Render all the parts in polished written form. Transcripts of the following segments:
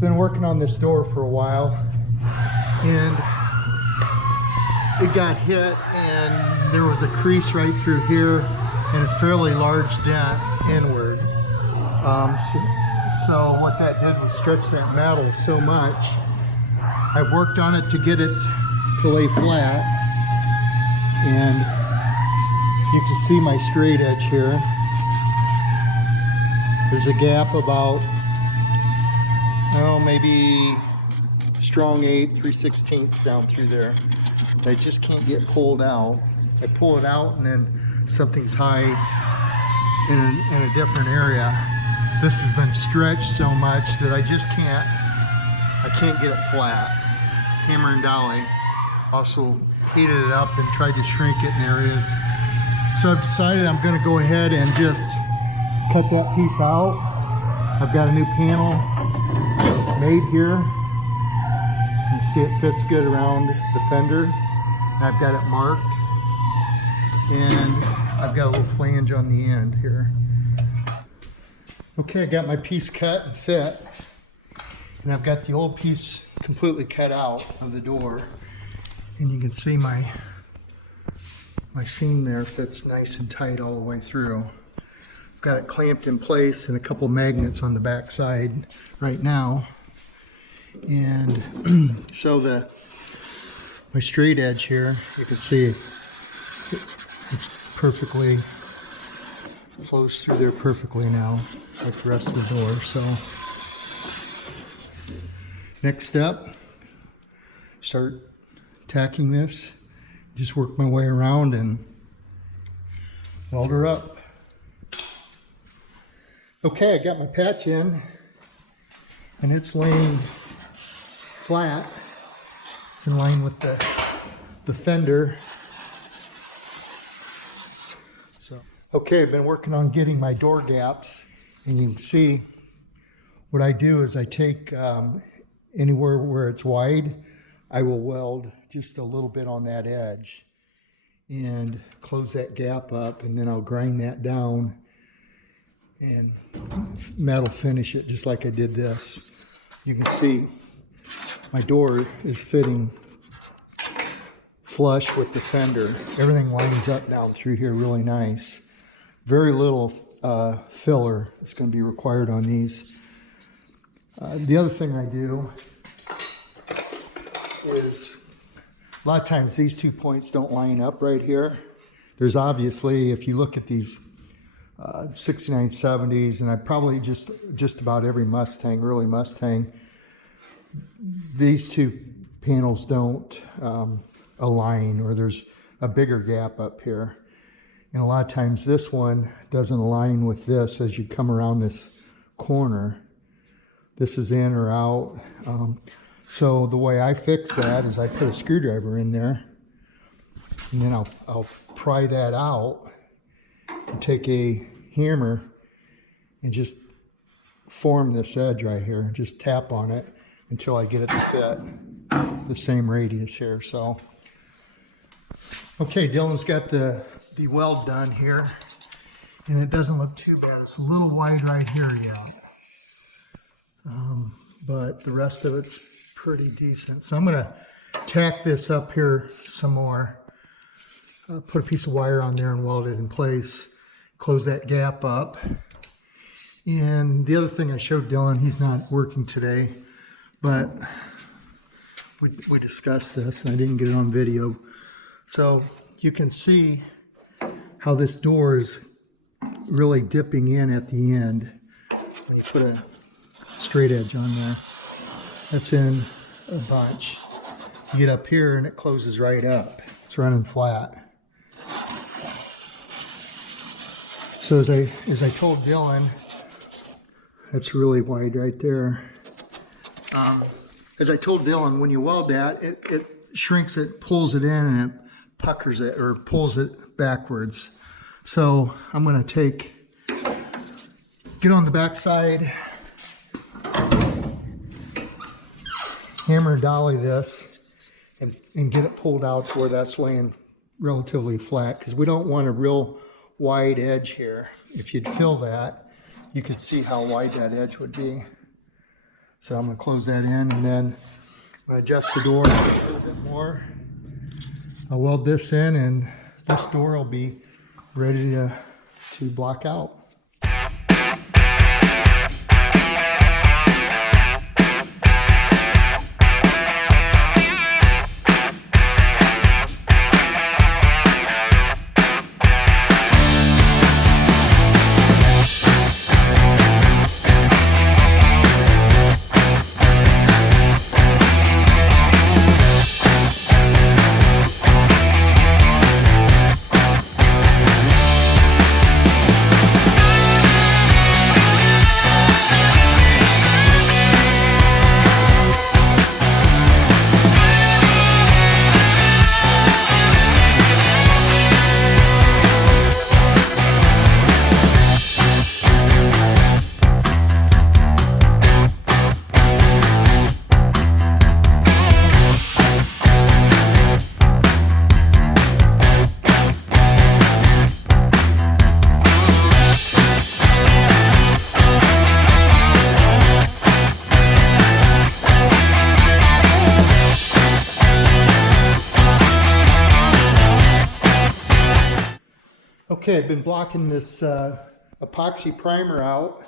been working on this door for a while, and it got hit, and there was a crease right through here and a fairly large dent inward. So what that did was stretch that metal so much. I've worked on it to get it to lay flat, and you can see my straight edge here. There's a gap about, oh, maybe strong 8, 3/16 down through there. I just can't get pulled out. I pull it out and then something's high in a different area. This has been stretched so much that I can't get it flat. Hammer and dolly. Also heated it up and tried to shrink it in areas. So I've decided I'm going to go ahead and just cut that piece out. I've got a new panel made here. You see it fits good around the fender. I've got it marked, and I've got a little flange on the end here. Okay, I got my piece cut and fit, and I've got the old piece completely cut out of the door, and you can see my seam there fits nice and tight all the way through. I've got it clamped in place and a couple magnets on the back side right now, and so my straight edge here, you can see it's perfectly flows through there perfectly now, like the rest of the door. So next step, start tacking this, just work my way around and weld her up. Okay, I got my patch in, and it's laying flat. It's in line with the fender. So, okay, I've been working on getting my door gaps, and you can see what I do is I take anywhere where it's wide, I will weld just a little bit on that edge and close that gap up, and then I'll grind that down and metal finish it just like I did this. You can see my door is fitting flush with the fender. Everything lines up down through here really nice. Very little filler is going to be required on these. The other thing I do is a lot of times these 2 points don't line up right here. There's obviously, if you look at these 69, 70s, and I probably just about every Mustang, early Mustang, these two panels don't align, or there's a bigger gap up here. And a lot of times this one doesn't align with this as you come around this corner. This is in or out. So the way I fix that is I put a screwdriver in there, and then I'll pry that out and take a hammer and just form this edge right here. Just tap on it until I get it to fit the same radius here. So, okay, Dylan's got the weld done here, and it doesn't look too bad. It's a little wide right here yet, but the rest of it's pretty decent. So I'm gonna tack this up here some more. Put a piece of wire on there and weld it in place. Close that gap up. And the other thing I showed Dylan, he's not working today, but we discussed this, and I didn't get it on video. So you can see how this door is really dipping in at the end. When you put a straight edge on there, that's in a bunch. You get up here and it closes right up. It's running flat. So as I told Dylan, that's really wide right there. As I told Dylan, when you weld that, it shrinks it, pulls it in, and it puckers it, or pulls it backwards. So I'm going to get on the back side, hammer dolly this, and get it pulled out to where that's laying relatively flat, because we don't want a real wide edge here. If you'd fill that, you could see how wide that edge would be. So I'm going to close that in, and then when I adjust the door a little bit more, I'll weld this in, and this door will be ready to block out. Okay, I've been blocking this epoxy primer out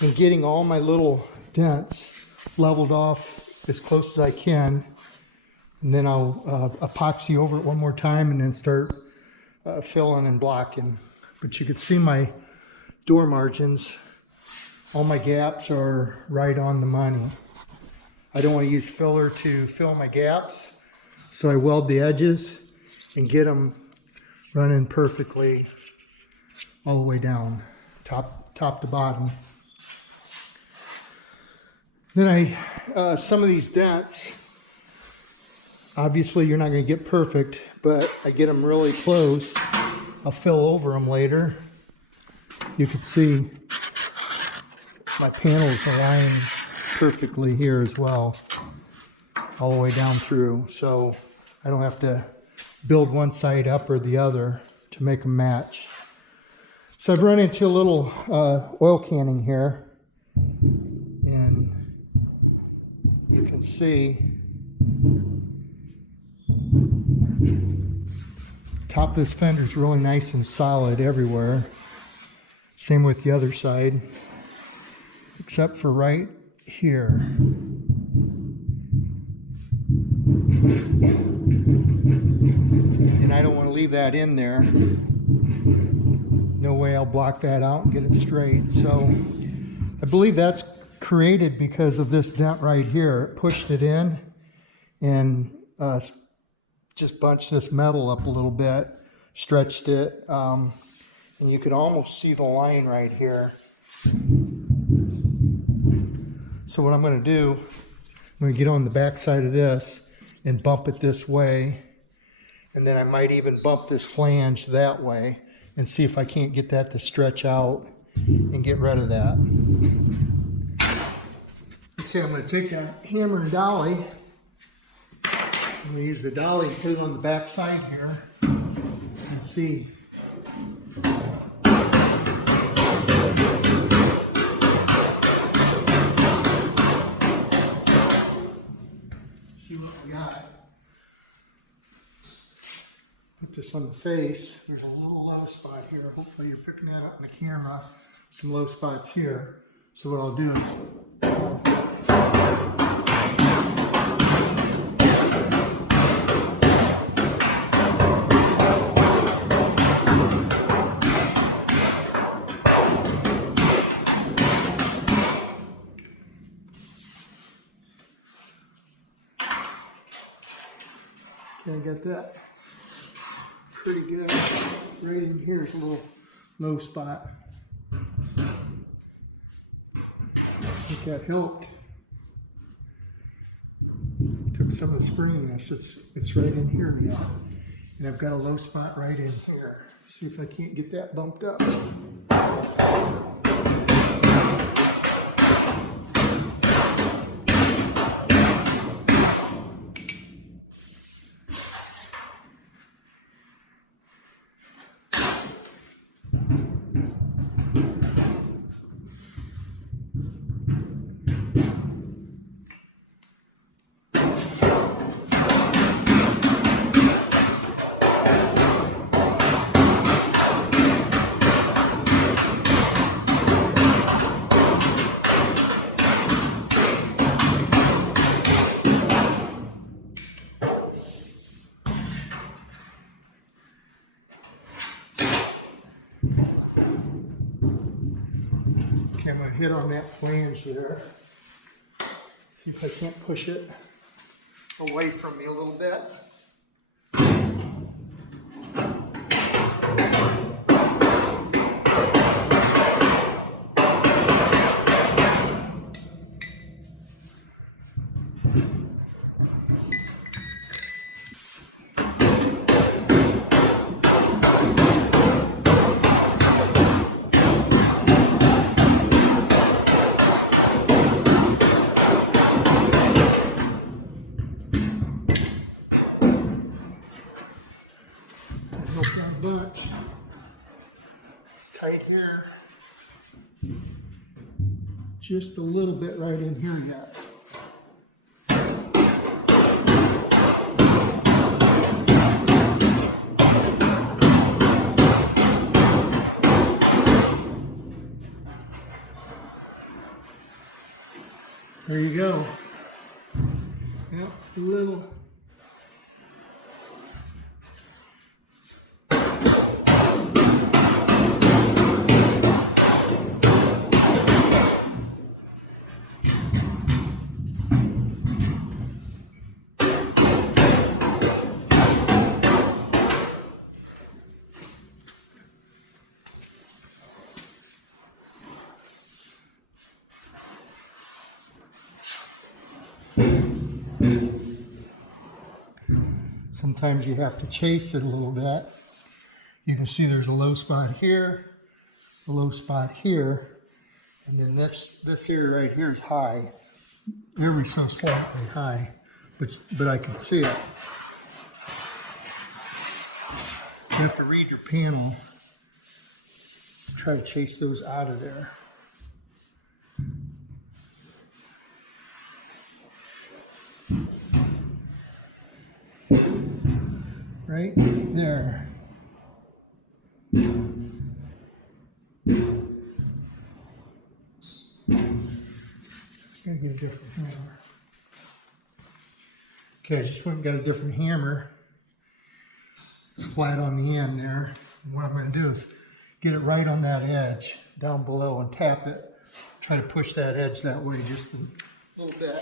and getting all my little dents leveled off as close as I can, and then I'll epoxy over it one more time and then start filling and blocking. But you can see my door margins, all my gaps are right on the money. I don't want to use filler to fill my gaps, so I weld the edges and get them running perfectly all the way down, top to bottom. Then some of these dents, obviously you're not going to get perfect, but I get them really close. I'll fill over them later. You can see my panels are lying perfectly here as well, all the way down through, so I don't have to build one side up or the other to make them match. So I've run into a little oil canning here, and you can see top of this fender is really nice and solid everywhere. Same with the other side, except for right here. And I don't want to leave that in there. No way I'll block that out and get it straight. So I believe that's created because of this dent right here. It pushed it in and just bunched this metal up a little bit, stretched it, and you can almost see the line right here. So what I'm going to do, I'm going to get on the back side of this and bump it this way, and then I might even bump this flange that way and see if I can't get that to stretch out and get rid of that. Okay, I'm going to take a hammer and dolly. I'm going to use the dolly and put it on the back side here and see. See what we got. Put this on the face. There's a little low spot here. Hopefully you're picking that up in the camera. Some low spots here. So what I'll do is okay, I got that pretty good. Right in here is a little low spot. I think that helped. Took some of the springiness. It's right in here now. And I've got a low spot right in here. See if I can't get that bumped up. hit on that flange there. See if I can't push it away from me a little bit. Bunch. It's tight here. Just a little bit right in here yet. There you go. Yep, a little. Sometimes you have to chase it a little bit. You can see there's a low spot here, a low spot here, and then this area right here is high, ever so slightly high, but I can see it. You have to read your panel, try to chase those out of there. Right there. Gotta get a different hammer. Okay, I just went and got a different hammer. It's flat on the end there. And what I'm going to do is get it right on that edge down below and tap it. Try to push that edge that way just a little bit.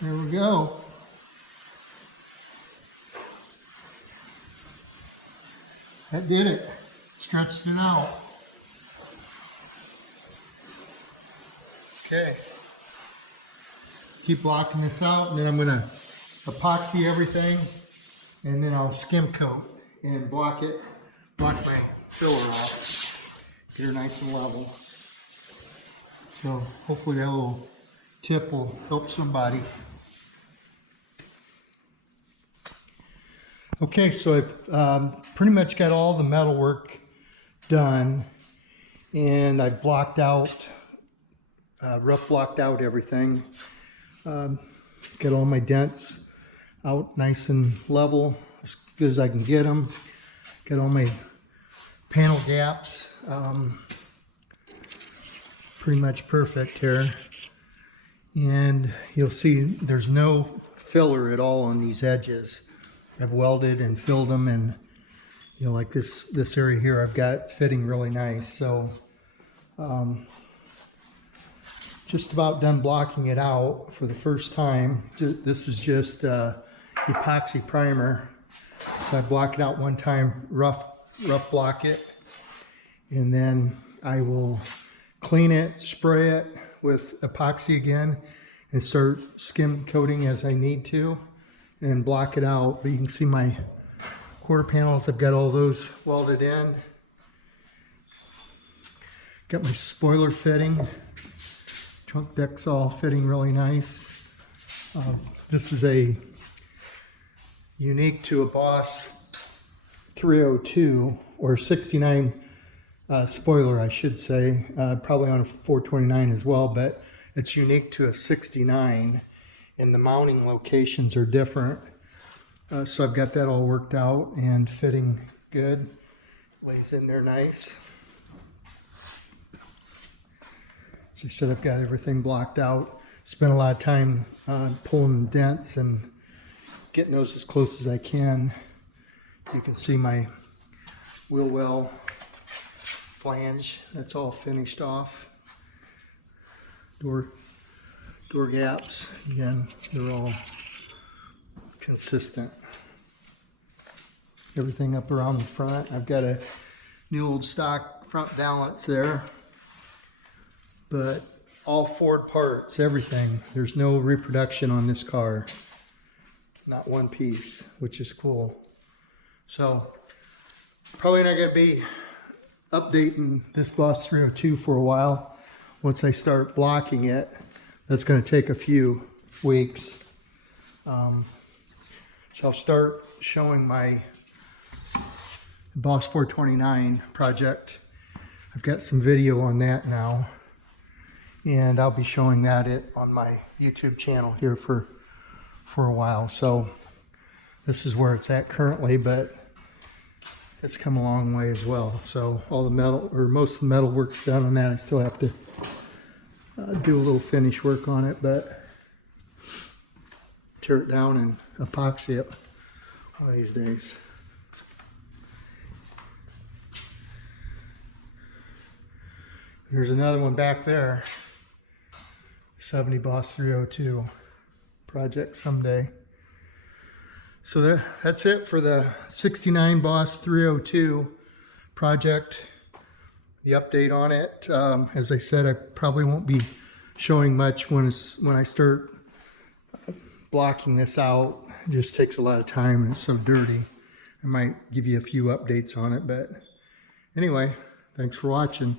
There we go. That did it. Stretched it out. Okay. Keep blocking this out, and then I'm going to epoxy everything, and then I'll skim coat and block my filler off. Get her nice and level. So hopefully that little tip will help somebody. Okay, so I've pretty much got all the metal work done, and I've blocked out, rough blocked out everything. Got all my dents out nice and level, as good as I can get them. Got all my panel gaps, pretty much perfect here. And you'll see there's no filler at all on these edges. I've welded and filled them, and you know, like this area here I've got fitting really nice. So just about done blocking it out for the first time. This is just epoxy primer. So I block it out one time, rough block it, and then I will clean it, spray it with epoxy again, and start skim coating as I need to, and block it out. But you can see my quarter panels, I've got all those welded in. Got my spoiler fitting, trunk deck's all fitting really nice. This is a unique to a Boss 302 or 69 spoiler, I should say, probably on a 429 as well, but it's unique to a 69, and the mounting locations are different. So I've got that all worked out and fitting good. Lays in there nice. As I said, I've got everything blocked out. Spent a lot of time pulling dents and getting those as close as I can. You can see my wheel well flange. That's all finished off. Door gaps, again, they're all consistent. Everything up around the front. I've got a new old stock front valance there, but all Ford parts, everything. There's no reproduction on this car. Not one piece, which is cool. So, probably not going to be updating this Boss 302 for a while. Once I start blocking it, that's going to take a few weeks. So I'll start showing my Boss 429 project. I've got some video on that now, and I'll be showing that on my YouTube channel here for a while. So this is where it's at currently, but it's come a long way as well. So all the metal, or most of the metal work's done on that. I still have to do a little finish work on it, but tear it down and epoxy it one of these days. There's another one back there. 70 Boss 302 project someday. So that's it for the 69 Boss 302 project. The update on it. As I said, I probably won't be showing much when I start blocking this out. It just takes a lot of time and it's so dirty. I might give you a few updates on it, but anyway, thanks for watching.